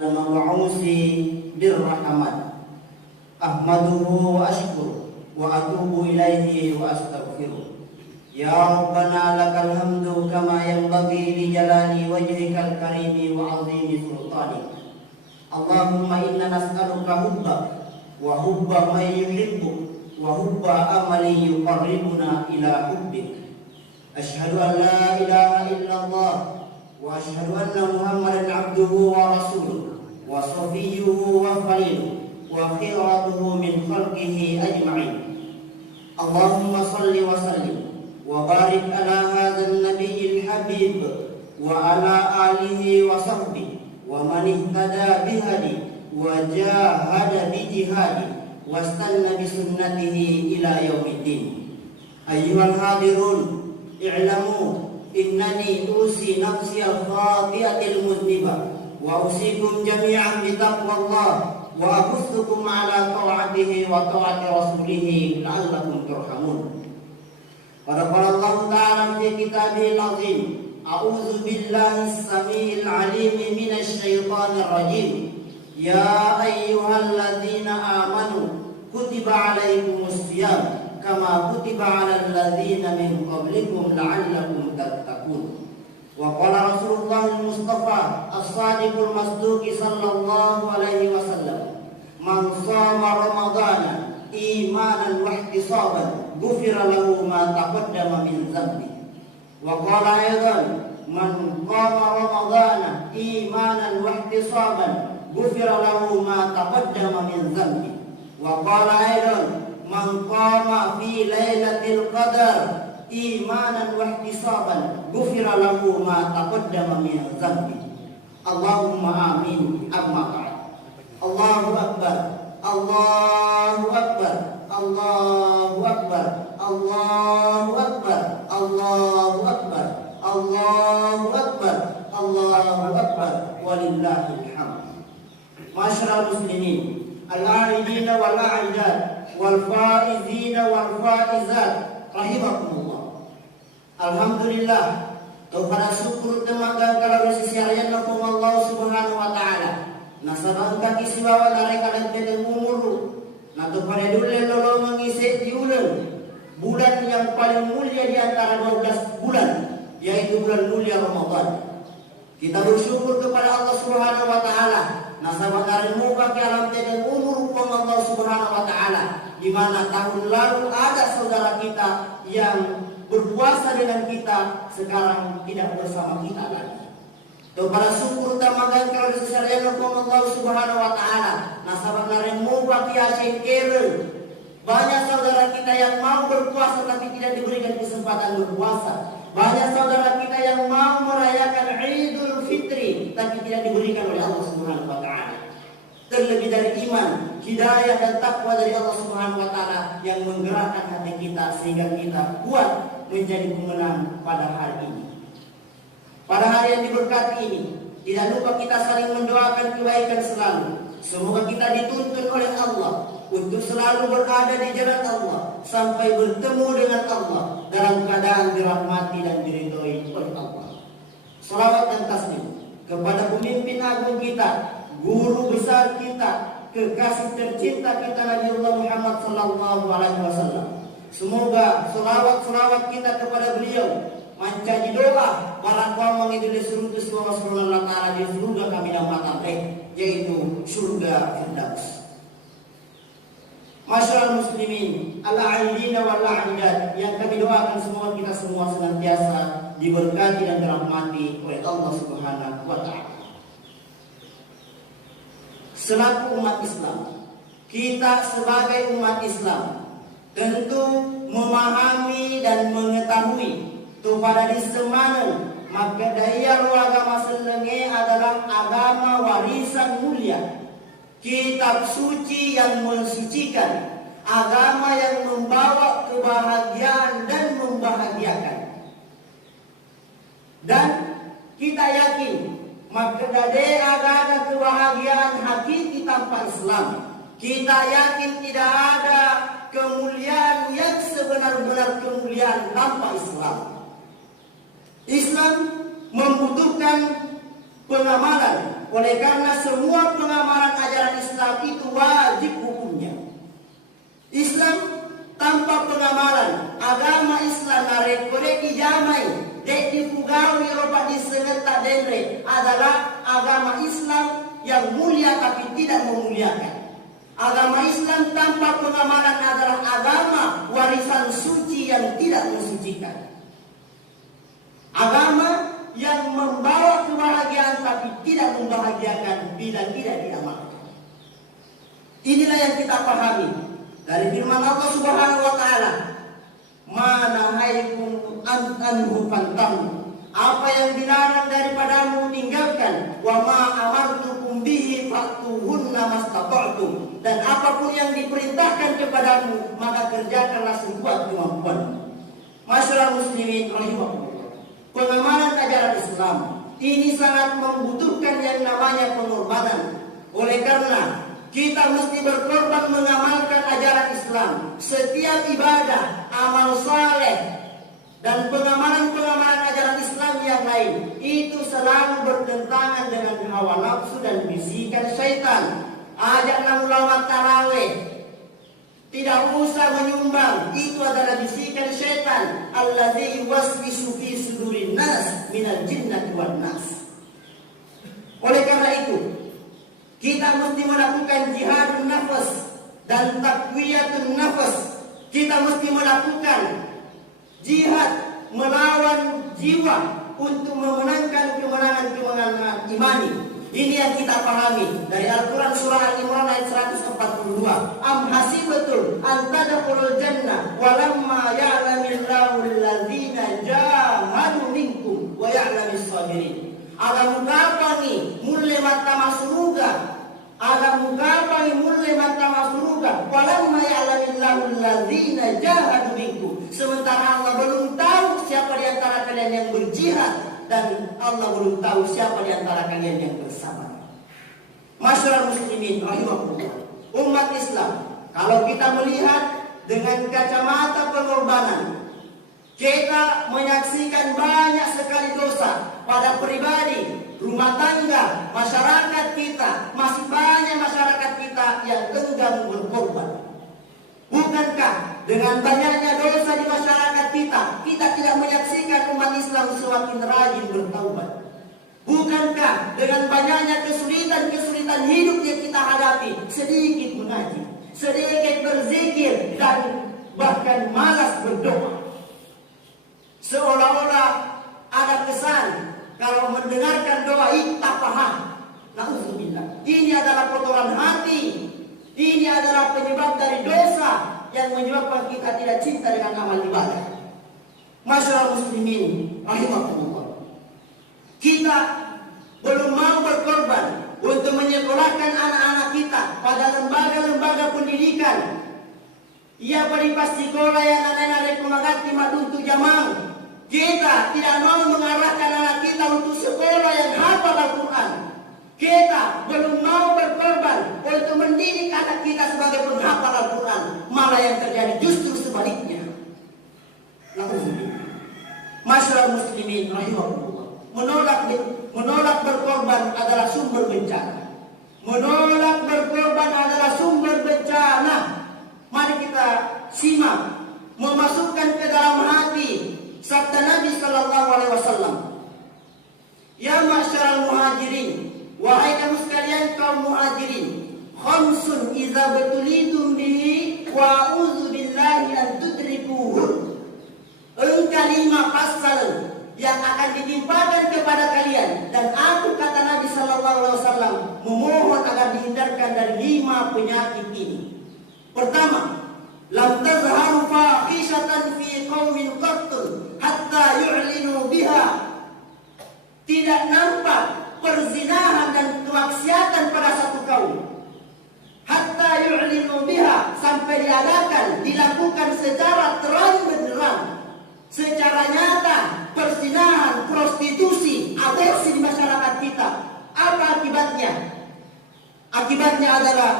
المبعوث بالرحمة أحمده وأشكره وأتوب إليه وأستغفره. يا ربنا لك الحمد كما ينبغي لجلال وجهك الكريم وعظيم سلطانك. اللهم إنا نسألك حبك وحب من يحبك وحب عمل يقربنا إلى حبك. أشهد أن لا إله إلا الله وأشهد أن محمدا عبده ورسوله وصفيه وخليله وخيرته من خلقه أجمعين. اللهم صل وسلم وبارك على هذا النبي الحبيب وعلى آله وصحبه ومن اهتدى بهدي وجاهد بجهاده واستنى بسنته إلى يوم الدين. أيها الحاضرون، اعلموا إنني أوصي نفسي الخاطئة المذنبة وأوصيكم جميعا بتقوى الله وأحثكم على طاعته وطاعة رسوله لعلكم ترحمون. قال الله تعالى في كتابه العظيم: أعوذ بالله السميع العليم من الشيطان الرجيم. يا أيها الذين آمنوا كتب عليكم الصيام كما كتب على الذين من قبلكم لعلكم تتقون. وقال رسول الله المصطفى الصادق المصدوق صلى الله عليه وسلم: من صام رمضان إيمانا واحتسابا غفر له ما تقدم من ذنبه. وقال أيضا: من قام رمضان إيمانا واحتسابا غفر له ما تقدم من ذنبه. وقال أيضا: من قام في ليلة القدر إيمانا واحتسابا غفر له ما تقدم من ذنبه. اللهم آمين. أما بعد. الله أكبر، الله أكبر، الله أكبر، الله أكبر، الله أكبر، الله أكبر، الله أكبر، ولله الحمد. معاشر المسلمين العائدين والعائدات والفائزين والفائزات rahimakumullah. Alhamdulillah, kepada syukur temagang kalau sisiarian lakum Allah subhanahu wa ta'ala. Nasabang kaki siwawa nareka dan pedang umuru. Nato pada dulu lolo mengisi di bulan yang paling mulia di antara 12 bulan, yaitu bulan mulia Ramadan. Kita bersyukur kepada Allah subhanahu wa ta'ala. Nasabang narimu bagi alam pedang umuru Allah subhanahu wa ta'ala. Di mana tahun lalu ada saudara kita yang berpuasa dengan kita, sekarang tidak bersama kita lagi. Kepada syukur tamagan kalau disesalian Allah subhanahu wa ta'ala. Nasabah naremu baki asyik kere. Banyak saudara kita yang mau berpuasa tapi tidak diberikan kesempatan berpuasa. Banyak saudara kita yang mau merayakan Idul Fitri tapi tidak diberikan oleh Allah subhanahu wa ta'ala. Terlebih dari iman, hidayah dan takwa dari Allah Subhanahu wa taala yang menggerakkan hati kita sehingga kita kuat menjadi pemenang pada hari ini. Pada hari yang diberkati ini, tidak lupa kita saling mendoakan kebaikan selalu. Semoga kita dituntun oleh Allah untuk selalu berada di jalan Allah sampai bertemu dengan Allah dalam keadaan dirahmati dan diridhoi oleh Allah. Salawat dan taslim kepada pemimpin agung kita, guru besar kita, kekasih tercinta kita Nabi Allah Muhammad sallallahu alaihi wasallam. Semoga selawat kita kepada beliau menjadi doa para kaum itu di surga subhanahu wa ta'ala di surga kami dapat yaitu surga Firdaus. Masyaallah muslimin, al-aidina wal-aidat yang kami doakan semua kita semua senantiasa diberkati dan dirahmati oleh Allah Subhanahu wa ta'ala. Selaku umat Islam, kita sebagai umat Islam tentu memahami dan mengetahui kepada di semana maka daya agama senenge adalah agama warisan mulia, kitab suci yang mensucikan, agama yang membawa kebahagiaan dan membahagiakan. Dan kita yakin maka dari ada kebahagiaan hakiki tanpa Islam. Kita yakin tidak ada kemuliaan yang sebenar-benar kemuliaan tanpa Islam. Islam membutuhkan pengamalan. Oleh karena semua pengamalan ajaran Islam itu wajib hukumnya. Islam tanpa pengamalan agama Islam narekoreki jamai dek dipugawi Eropa di serentak denre adalah agama Islam yang mulia tapi tidak memuliakan. Agama Islam tanpa pengamalan adalah agama warisan suci yang tidak mensucikan. Agama yang membawa kebahagiaan tapi tidak membahagiakan bila tidak diamalkan. Inilah yang kita pahami dari firman Allah Subhanahu wa taala, "Ma nahaikum an anhu fantahu." Apa yang dilarang daripadamu tinggalkan. "Wa ma amartukum bihi fa'tuhunna mastata'tum." Dan apapun yang diperintahkan kepadamu maka kerjakanlah sekuat kemampuanmu. Masyarakat muslimin rahimahullah. Pengamalan ajaran Islam ini sangat membutuhkan yang namanya pengorbanan. Oleh karena kita mesti berkorban mengamalkan ajaran Islam. Setiap ibadah, amal saleh, dan pengamalan-pengamalan ajaran Islam yang lain itu selalu bertentangan dengan hawa nafsu dan bisikan syaitan. Ajaklah ulama tarawih, tidak usah menyumbang, itu adalah bisikan syaitan. Allazi yuwaswisu fi sudurin nas minal jinnati wan nas. Oleh karena itu, kita mesti melakukan jihadun nafas dan takwiyatun nafas. Kita mesti melakukan jihad melawan jiwa untuk memenangkan kemenangan imani. Ini yang kita pahami dari Al-Quran surah Al-Imran ayat 142. Am hasibatum an tadkhulul jannah walamma ya'lamillahu alladzina jahadu minkum wa ya'lamis sabirin. Aga mukapangi mulle mata masuruga. Aga mukapangi mulle mata masuruga walamma ya'lamillahu alladzina jahadu minkum. Sementara Allah belum tahu siapa di antara kalian yang berjihad, dan Allah belum tahu siapa di antara kalian yang bersabar. Masyarakat muslimin rahimahullah. Umat Islam, kalau kita melihat dengan kacamata pengorbanan, kita menyaksikan banyak sekali dosa pada pribadi, rumah tangga, masyarakat kita. Masih banyak masyarakat kita yang enggan berkorban. Bukankah dengan banyaknya dosa di masyarakat kita tidak menyaksikan umat Islam semakin rajin bertaubat? Bukankah dengan banyaknya kesulitan-kesulitan hidup yang kita hadapi, sedikit mengaji, sedikit berzikir, dan bahkan malas berdoa? Seolah-olah ada kesan kalau mendengarkan doa itu tak paham. Nauzubillah. Ini adalah kotoran hati. Ini adalah penyebab dari dosa yang menyebabkan kita tidak cinta dengan amal ibadah. Masyarakat muslimin rahimahullah. Kita belum mau berkorban untuk menyekolahkan anak-anak kita pada lembaga-lembaga pendidikan. Ia beripas sekolah yang anak-anak kumagati maduntu jamang. Kita tidak mau mengarahkan anak kita untuk sekolah yang hafal Al-Quran. Kita belum mau berkorban untuk mendidik anak kita sebagai penghafal Al-Quran. Malah yang terjadi justru sebaliknya. Masyarakat muslimin rahimahullah. Menolak berkorban adalah sumber bencana. Menolak berkorban adalah sumber bencana. Mari kita simak, memasukkan ke dalam hati sabda Nabi sallallahu alaihi wasallam. Ya ma'syaral muhajirin, wahai kamu sekalian kaum muhajirin, khamsun idza batulitum bihi wa a'udzu billahi an tudrikuhun. Engkau 5 pasal yang akan ditimpakan kepada kalian, dan aku, kata Nabi sallallahu alaihi wasallam, memohon agar dihindarkan dari 5 penyakit ini. Pertama, lam tazharu fahishatan fi qaumin qattun hatta yu'linu biha. Tidak nampak perzinahan dan kemaksiatan pada satu kaum hatta yu'linu biha, sampai dilakukan secara terang benderang, secara nyata, perzinahan, prostitusi, aborsi di masyarakat kita. Apa akibatnya? Akibatnya adalah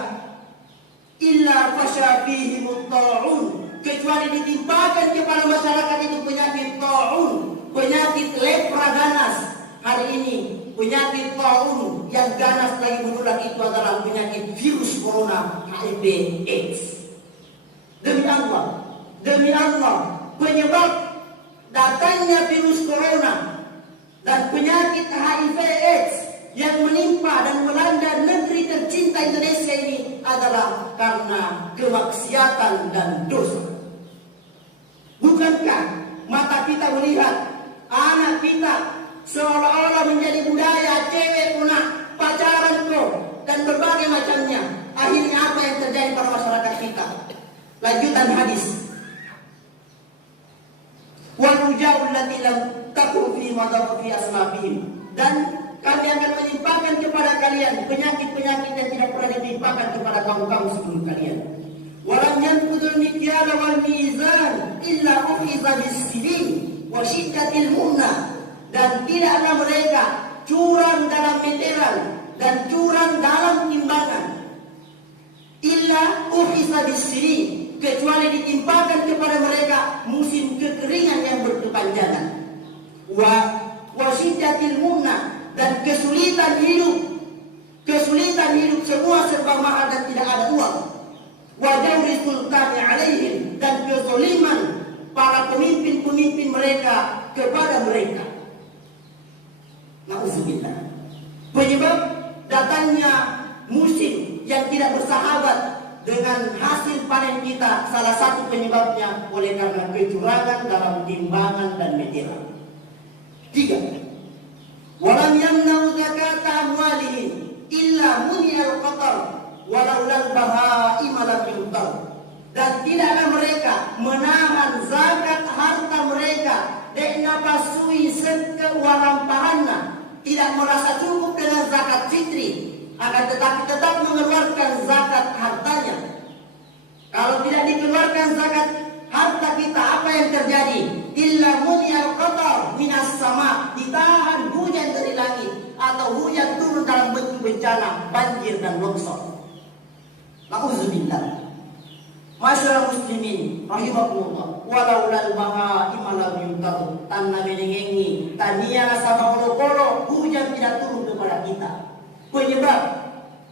illa fasha fihi mutta'un, kecuali ditimpakan kepada masyarakat itu penyakit ta'un, penyakit lepra ganas, hari ini penyakit taun yang ganas lagi menular itu adalah penyakit virus corona HIV/AIDS. Demi Allah, penyebab datangnya virus corona dan penyakit HIV/AIDS yang menimpa dan melanda negeri tercinta Indonesia ini adalah karena kemaksiatan dan dosa. Bukankah mata kita melihat anak kita seolah-olah menjadi budaya cewek punak, pacaran kok, dan berbagai macamnya. Akhirnya apa yang terjadi pada masyarakat kita? Lanjutan hadis. Wal ujabul lati lam takun fi madaf fi aslabihim. Dan kami akan menimpakan kepada kalian penyakit-penyakit yang tidak pernah ditimpakan kepada kaum-kaum sebelum kalian. Walam yanqudul mikyala wal mizan illa ukhiza bis-sinin wa syiddatil munna. Dan tidaklah mereka curang dalam meteran dan curang dalam timbangan illa ukhiza bis-sinin, kecuali ditimpakan kepada mereka musim kekeringan yang berkepanjangan. Wa syiddatil munna, dan kesulitan hidup semua serba mahal dan tidak ada uang. Wa jawri sultani alaihim, dan kezaliman para pemimpin-pemimpin mereka kepada mereka. Nauzubillah. Penyebab datangnya musim yang tidak bersahabat dengan hasil panen kita, salah satu penyebabnya oleh karena kecurangan dalam timbangan dan meteran. 3. Walam yamna'u zakata amwalihim illa muni'al qatar walaulal baha'im lam yuqtar. Dan tidaklah mereka menahan zakat harta mereka dek napasui sekewarampahanna, tidak merasa cukup dengan zakat fitri, akan tetapi tetap mengeluarkan zakat hartanya. Kalau tidak dikeluarkan zakat harta kita, apa yang terjadi? Illa muni'al qatar minas sama, ditahan hujan dari langit atau hujan turun dalam bentuk bencana, banjir dan longsor. Nauzubillah. Masyarakat muslimin rahimakumullah, walaulal baha'im lam yuqtar. Tanna menengengi tania sama kolo-kolo, hujan tidak turun kepada kita. Penyebab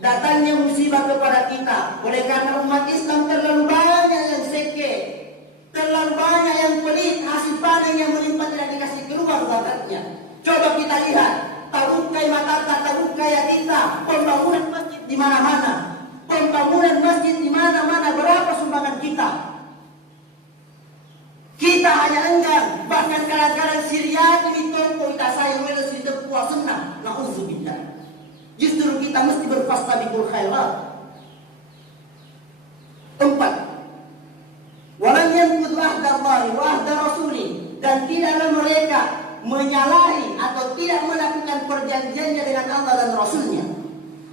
datangnya musibah kepada kita oleh karena umat Islam terlalu banyak yang seke, terlalu banyak yang pelit, hasil panen yang melimpah tidak dikasih keluar zakatnya. Coba kita lihat, tarukai matata, tarukai kita, pembangunan masjid di mana-mana, pembangunan masjid di mana-mana, berapa sumbangan kita? Kita hanya enggan, bahkan kadang-kadang Syria ini toko kita saya wala sidak puasana. Nauzubillah. Justru kita mesti berfastabiqul khairat. 4. Walam yanqud ahdallahi wa ahda rasuli, dan tidaklah mereka menyalahi atau tidak melakukan perjanjiannya dengan Allah dan Rasulnya.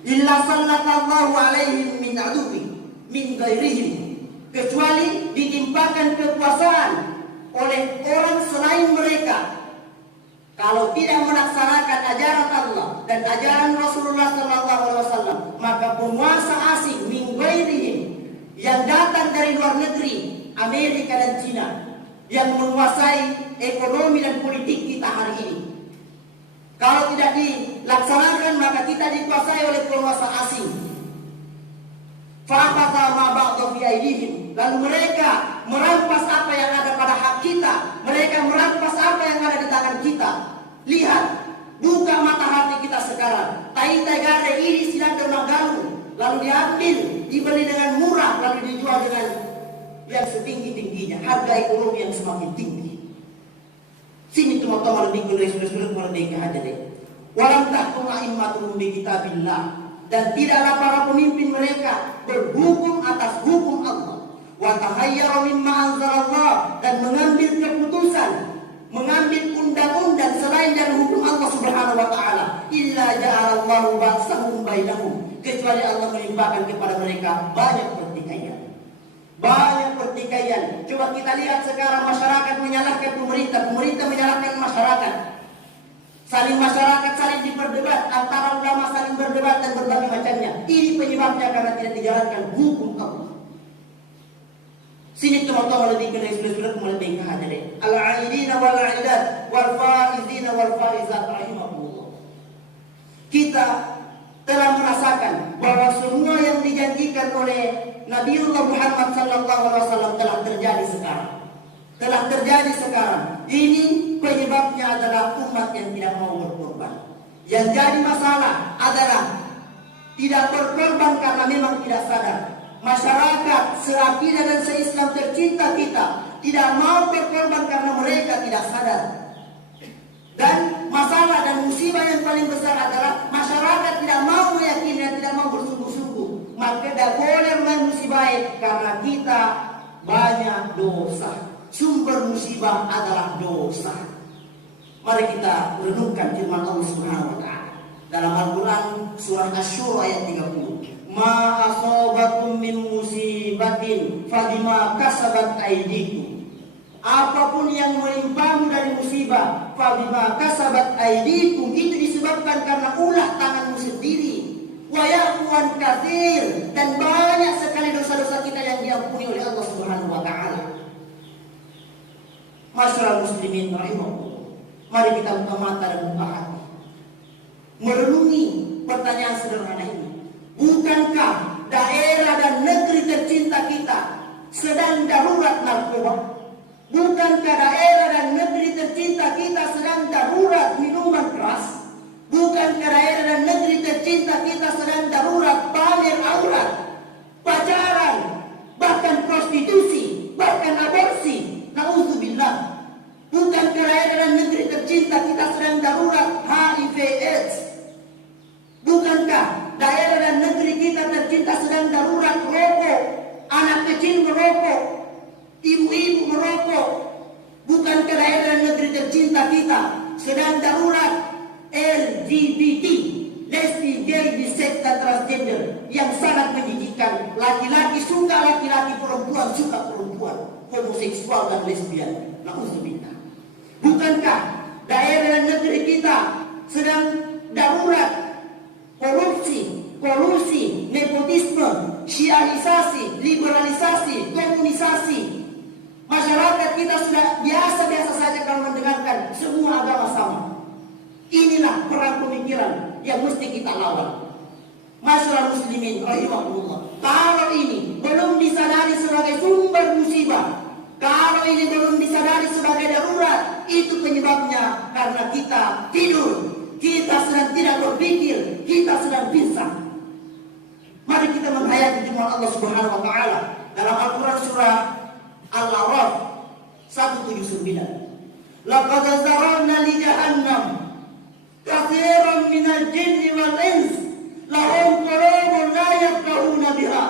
Illa sallallahu alaihim min adubi min ghairihim, kecuali ditimpakan kekuasaan oleh orang selain mereka. Kalau tidak melaksanakan ajaran Allah dan ajaran Rasulullah SAW, maka penguasa asing min ghairihim, yang datang dari luar negeri, Amerika dan Cina, yang menguasai ekonomi dan politik kita hari ini. Kalau tidak dilaksanakan, maka kita dikuasai oleh penguasa asing. Fa'akhadha ma ba'da fi aydihim, lalu mereka merampas apa yang ada pada hak kita, mereka merampas apa yang ada di tangan kita. Lihat, buka mata hati kita sekarang. Tai gare ini silang galu, lalu diambil, dibeli dengan murah, lalu dijual dengan yang setinggi-tingginya, harga ekonomi yang semakin tinggi. Sini teman-teman lebih sudah merdeka aja deh. Walam tahkum a'immatuhum bi kitabillah, dan tidaklah para pemimpin mereka berhukum atas hukum Allah. Wa tahayyara mimma anzalallah, dan mengambil keputusan, mengambil undang-undang selain dari hukum Allah Subhanahu wa taala. Illa ja'alallahu ba'sahum bainahum, kecuali Allah melimpahkan kepada mereka banyak pertikaian. Banyak pertikaian. Coba kita lihat sekarang masyarakat menyalahkan pemerintah, pemerintah menyalahkan masyarakat. Masyarakat saling diperdebat, antara ulama saling berdebat dan berbagai macamnya. Ini penyebabnya karena tidak dijalankan hukum Allah. Sini teman-teman lebih kena sudah mulai deh. Al-aidina wal aidat wal faizina wal faizat rahimahullah. Kita telah merasakan bahwa semua yang dijanjikan oleh Nabiullah Muhammad SAW telah terjadi sekarang. Ini penyebabnya adalah umat yang tidak mau berkorban. Yang jadi masalah adalah tidak berkorban karena memang tidak sadar. Masyarakat seakidah dan seislam tercinta kita tidak mau berkorban karena mereka tidak sadar. Dan masalah dan musibah yang paling besar adalah masyarakat tidak mau meyakini dan tidak mau bersungguh-sungguh. Maka tidak boleh musibah karena kita banyak dosa. Sumber musibah adalah dosa. Mari kita renungkan firman Allah Subhanahu wa taala dalam Al-Qur'an surah Asy-Syura ayat 30. Ma asabakum min musibatin fabima kasabat aydikum. Apapun yang menimpamu dari musibah, fabima kasabat aydikum, itu disebabkan karena ulah tanganmu sendiri. Wa ya'fuwan katsir, dan banyak sekali dosa-dosa kita yang diampuni oleh Allah Subhanahu wa taala. Masyarakat muslimin rahimahullah, mari kita buka mata dan buka hati, merenungi pertanyaan sederhana ini. Bukankah daerah dan negeri tercinta kita sedang darurat narkoba? Bukankah daerah dan negeri tercinta kita sedang darurat minuman keras? Bukankah daerah dan negeri tercinta kita sedang darurat pamer aurat, pacaran, bahkan prostitusi, bahkan aborsi? Na'udzubillah. Bukankah daerah dan negeri tercinta kita sedang darurat HIV/AIDS? Bukankah daerah dan negeri kita tercinta sedang darurat rokok, anak kecil merokok, ibu-ibu merokok? Bukankah daerah dan negeri tercinta kita sedang darurat LGBT, lesbi, gay, bisex, dan transgender yang sangat menjijikan? Laki-laki suka laki-laki, perempuan suka perempuan, homoseksual dan lesbian. Na'udzubillah. Bukankah daerah dan negeri kita sedang darurat korupsi, kolusi, nepotisme, syiarisasi, liberalisasi, komunisasi? Masyarakat kita sudah biasa-biasa saja kalau mendengarkan semua agama sama. Inilah perang pemikiran yang mesti kita lawan. Masyarakat muslimin rahimahullah, kalau ini belum disadari sebagai sumber musibah, kalau ini belum disadari sebagai darurat, itu penyebabnya karena kita tidur, kita sedang tidak berpikir, kita sedang pingsan. Mari kita menghayati firman Allah Subhanahu wa taala dalam Al-Qur'an surah Al-A'raf 179. Laqad zara'na li jahannam katsiran minal jinni wal ins lahum qulubun la yafqahuna biha.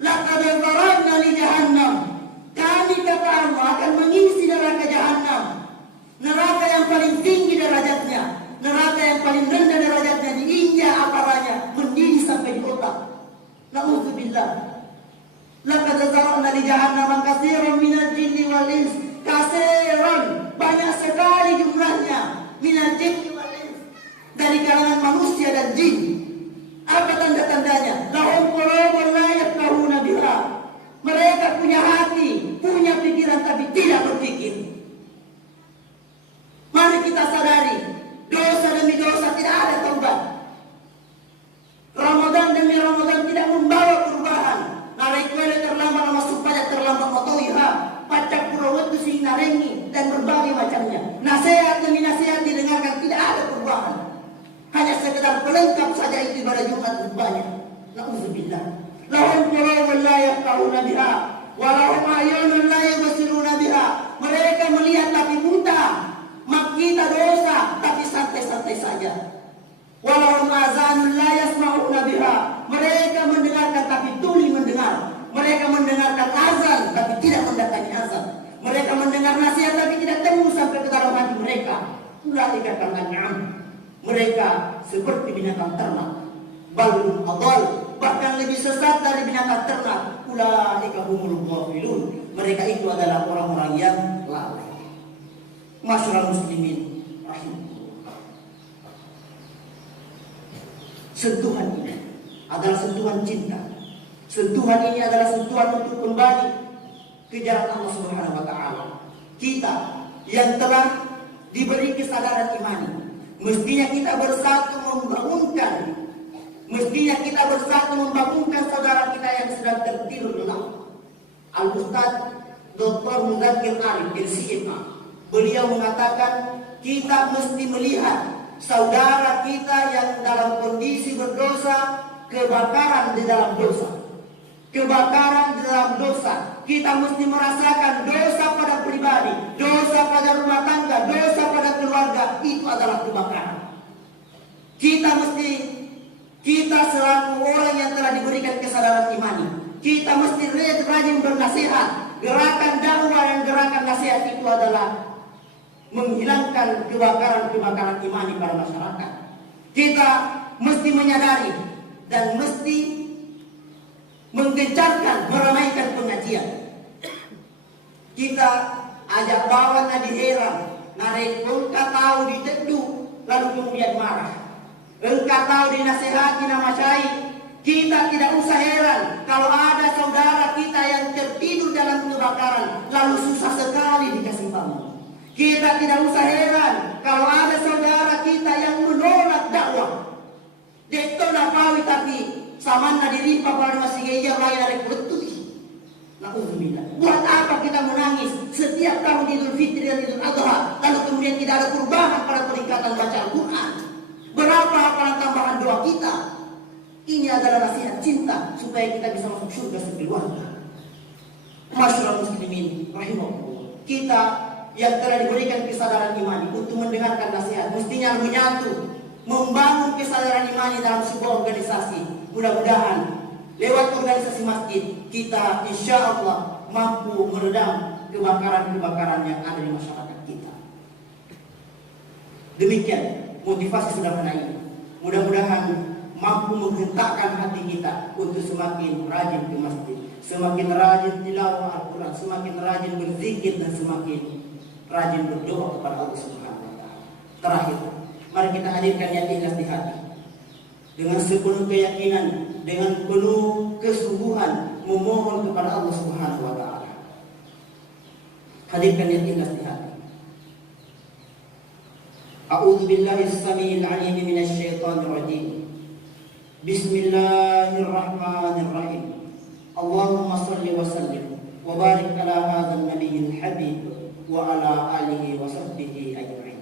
Laqad zara'na li jahannam, kami kata Allah akan mengisi neraka jahannam, neraka yang paling tinggi derajatnya, neraka yang paling rendah derajatnya, diinjak aparanya, mendidih sampai di otak. Na'udzubillah. Laqad zara'na li jahannam katsiran minal jinni wal ins, katsiran, banyak sekali jumlahnya, minal jinni wal ins, dari kalangan manusia dan jin. Apa tanda-tandanya? Lahum qulubun la yafqahuna biha. Mereka punya hati, punya pikiran, tapi tidak berpikir. Mari kita sadari, dosa demi dosa tidak ada taubat. Ramadan demi Ramadan tidak membawa perubahan. Narik kuele terlambat masuk pajak terlambat motoiha, pajak purawat sing narengi, dan berbagai macamnya. Nasihat demi nasihat didengarkan, tidak ada perubahan. Hanya sekedar pelengkap saja itu ibadah Jumat banyak. Na'udzubillah. Lahum qulubun la yafqahuna biha wa lahum a'yunun la yubsiruna biha. Mereka melihat tapi buta. Mak kita dosa tapi santai-santai saja. Wa lahum azanun la yasma'una biha. Mereka mendengarkan tapi tuli mendengar. Mereka mendengarkan azan tapi tidak mendatangi azan. Mereka mendengar nasihat tapi tidak tembus sampai ke dalam hati mereka. Ulaika kal'an'am. Mereka seperti binatang ternak. Balhum adall, bahkan lebih sesat dari binatang ternak. Ulaika humul ghafilun. Mereka itu adalah orang-orang yang lalai. Masyarakat muslimin rahimahullah, sentuhan ini adalah sentuhan cinta. Sentuhan ini adalah sentuhan untuk kembali ke jalan Allah Subhanahu wa taala. Kita yang telah diberi kesadaran imani, Mestinya kita bersatu membangunkan saudara kita yang sedang tertidur lelap. Al-Ustaz Dr. Muzakir Arif LCMA, beliau mengatakan kita mesti melihat saudara kita yang dalam kondisi berdosa, kebakaran di dalam dosa. Kita mesti merasakan dosa pada pribadi, dosa pada rumah tangga, dosa pada keluarga, itu adalah kebakaran. Kita selaku orang yang telah diberikan kesadaran imani, kita mesti rajin bernasihat. Gerakan dakwah dan gerakan nasihat itu adalah menghilangkan kebakaran imani pada masyarakat. Kita mesti menyadari dan mesti menggencarkan, meramaikan pengajian. Kita ajak bawa nadi heran, narik engkau tahu diteduh, lalu kemudian marah. Engkau tahu dinasehati nama syait. Kita tidak usah heran kalau ada saudara kita yang tertidur dalam kebakaran, lalu susah sekali dikasih bangun. Kita tidak usah heran kalau ada saudara kita yang menolak dakwah. Dia itu napawi tapi samanna diri pada masih gaya lain dari betul. Nauzubillah. Buat apa kita menangis setiap tahun Idul Fitri dan Idul Adha, lalu kemudian tidak ada perubahan pada peningkatan baca Al-Quran? Berapa hafalan tambahan doa kita? Ini adalah nasihat cinta supaya kita bisa masuk surga sekeluarga. Masyaallah muslimin rahimahullah. Kita yang telah diberikan kesadaran imani untuk mendengarkan nasihat mestinya menyatu, membangun kesadaran imani dalam sebuah organisasi. Mudah-mudahan lewat organisasi masjid kita insya Allah mampu meredam kebakaran-kebakaran yang ada di masyarakat kita. Demikian motivasi sederhana ini. Mudah-mudahan mampu menghentakkan hati kita untuk semakin rajin ke masjid, semakin rajin tilawah Al-Quran, semakin rajin berzikir dan semakin rajin berdoa kepada Allah Subhanahu wa taala. Terakhir, mari kita hadirkan yang ikhlas di hati. Dengan sepenuh keyakinan, dengan penuh kesungguhan memohon kepada Allah Subhanahu wa taala. Hadirkan yang ikhlas di hati. A'udzu billahi as-sami'il 'alim minasy syaithanir rajim. Bismillahirrahmanirrahim. Allahumma shalli wa sallim wa barik ala hadzal nabiyil habib wa ala alihi wa sahbihi ajma'in.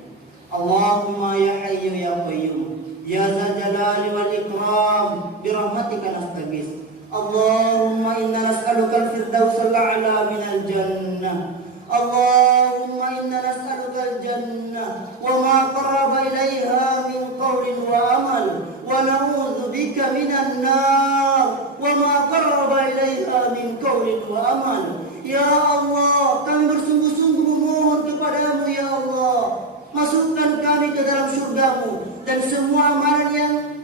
Allahumma ya hayyu ya qayyum ya dzal jalali wal ikram bi rahmatika nastaghits. Allahumma inna nas'aluka al-firdausa al-a'la minal jannah. Allahumma inna nas'aluka al-jannah wa ma qarraba ilayha min qawlin wa amal. ونعوذ بك من النار وما قرب إليها من قول وعمل. Ya Allah, kami bersungguh-sungguh memohon kepadamu ya Allah, masukkan kami ke dalam surgamu dan semua amalan yang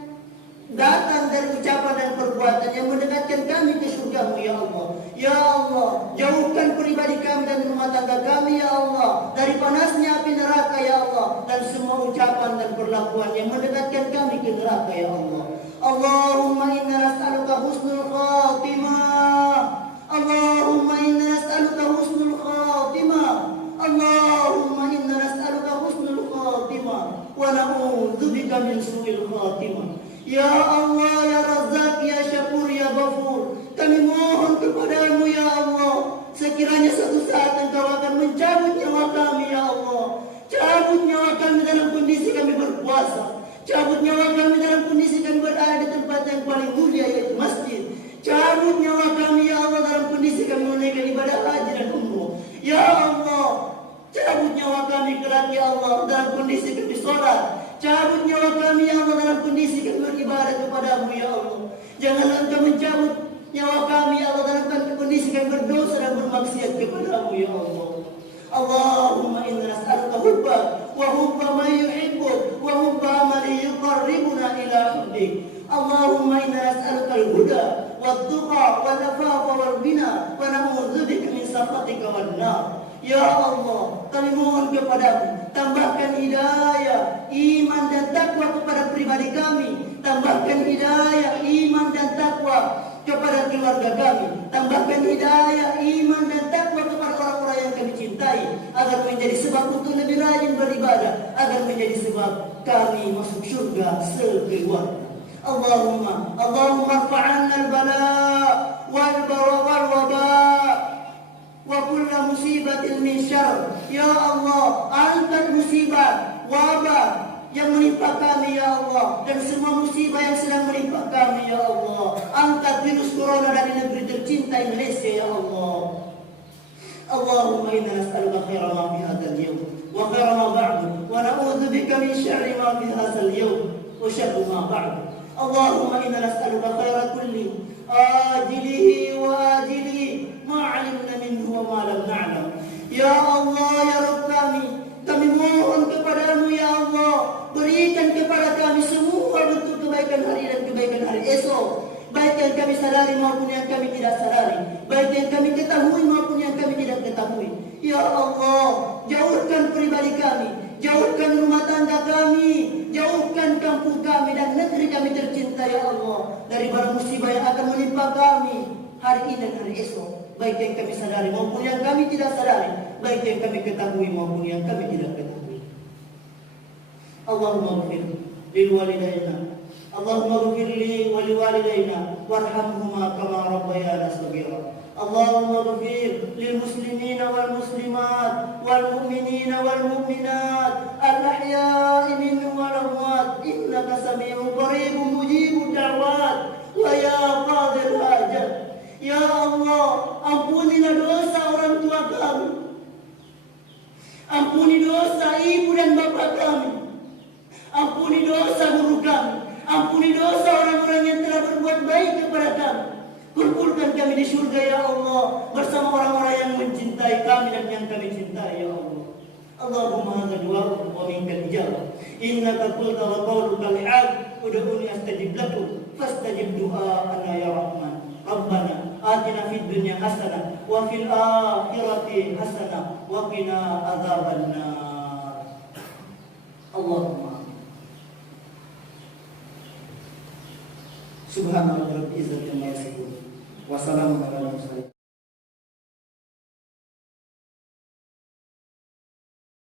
datang dari ucapan dan perbuatan yang mendekatkan kami ke surgamu ya Allah. Ya Allah, jauhkan pribadi kami dan rumah tangga kami ya Allah dari panasnya api neraka ya Allah, dan semua ucapan dan perlakuan yang mendekatkan kami ke neraka ya Allah. Allahumma inna nas'aluka husnul khatimah. Allahumma inna nas'aluka husnul khatimah. Allahumma inna nas'aluka husnul khatimah wa na'udzubika min su'il khatimah. Ya Allah, ya Razzaq, ya Syakur, ya Ghafur, kami mohon kepadamu ya Allah, sekiranya suatu saat Engkau akan mencabut nyawa kami ya Allah. Cabut nyawa kami dalam kondisi kami berpuasa, cabut nyawa kami dalam kondisi kami berada di tempat yang paling mulia yaitu masjid. Cabut nyawa kami ya Allah dalam kondisi kami menunaikan ibadah haji dan umrah. Ya Allah, cabut nyawa kami kelak ya Allah dalam kondisi kami sholat. Cabut nyawa kami ya Allah dalam kondisi kami beribadah kepadamu ya Allah. Janganlah Engkau mencabut nyawa kami ya Allah dalam kondisi kami berdosa dan bermaksiat kepadamu ya Allah. Allahumma inna nas'aluka hubbak wa hubba man yuhibbuk wa hubba amalin yuqarribuna ila hubbik. Allahumma inna nas'aluka al-huda wad-tuqa wal-afafa wal-ghina wa na'udzubika min sakhatika wan-nar. Ya Allah, kami mohon kepadamu, tambahkan hidayah, iman dan takwa kepada pribadi kami. Tambahkan hidayah, iman dan takwa kepada keluarga kami. Tambahkan hidayah, iman dan takwa kepada orang-orang yang kami cintai, agar menjadi sebab untuk lebih rajin beribadah, agar menjadi sebab kami masuk surga sekeluarga. Allahumma rfa'anna al-bala wal-waba wa kulla musibatin min syarr. Ya Allah, angkat musibah, wabah yang menimpa kami ya Allah, dan semua musibah yang sedang menimpa kami ya Allah. Angkat virus corona dari negeri tercinta Indonesia ya Allah. Allahumma inna nas'aluka khaira ma fi hadzal yawm wa khaira ma ba'du wa na'udzu bika min syarri ma fi hadzal yawm wa syarri ma ba'du. Allahumma inna nas'aluka khaira kulli ajilihi wa ajilihi ma 'alimna minhu wa ma lam na'lam. Ya Allah, ya Rabb kami mohon kepadamu ya Allah, berikan kepada kami semua bentuk kebaikan hari dan kebaikan hari esok, baik yang kami sadari maupun yang kami tidak sadari, baik yang kami ketahui maupun yang kami tidak ketahui. Ya Allah, jauhkan pribadi kami, jauhkan rumah tangga kami, jauhkan kampung kami dan negeri kami tercinta ya Allah dari barang musibah yang akan menimpa kami hari ini dan hari esok, baik yang kami sadari maupun yang kami tidak sadari, baik yang kami ketahui maupun yang kami tidak ketahui. Allahumma ighfir lil walidayna, Allahumma ighfir li wa li walidayna warhamhuma kama rabbayana shaghira. Allahumma ighfir lil muslimina wal muslimat wal mu'minina wal mu'minat al ahya'i minhum wal amwat innaka sami'un qaribun mujibud da'wat wa ya qadil hajat. Ya Allah, ampunilah dosa orang tua kami, ampuni dosa ibu dan bapak kami, ampuni dosa guru kami, ampuni dosa orang-orang yang telah berbuat baik kepada kami. Kumpulkan kami di surga ya Allah bersama orang-orang yang mencintai kami dan yang kami cintai ya Allah. Allahumma hadza du'a wa minkal ijabah. Innaka qulta wa qawluka al-haq ud'uni astajib lakum fastajib du'ana ya Rahman. Rabbana atina fid dunya hasanah wa fil akhirati hasanah wa qina adzabannar. Allahumma subhana rabbika rabbil izzati amma yasifun wa salamun alal mursalin.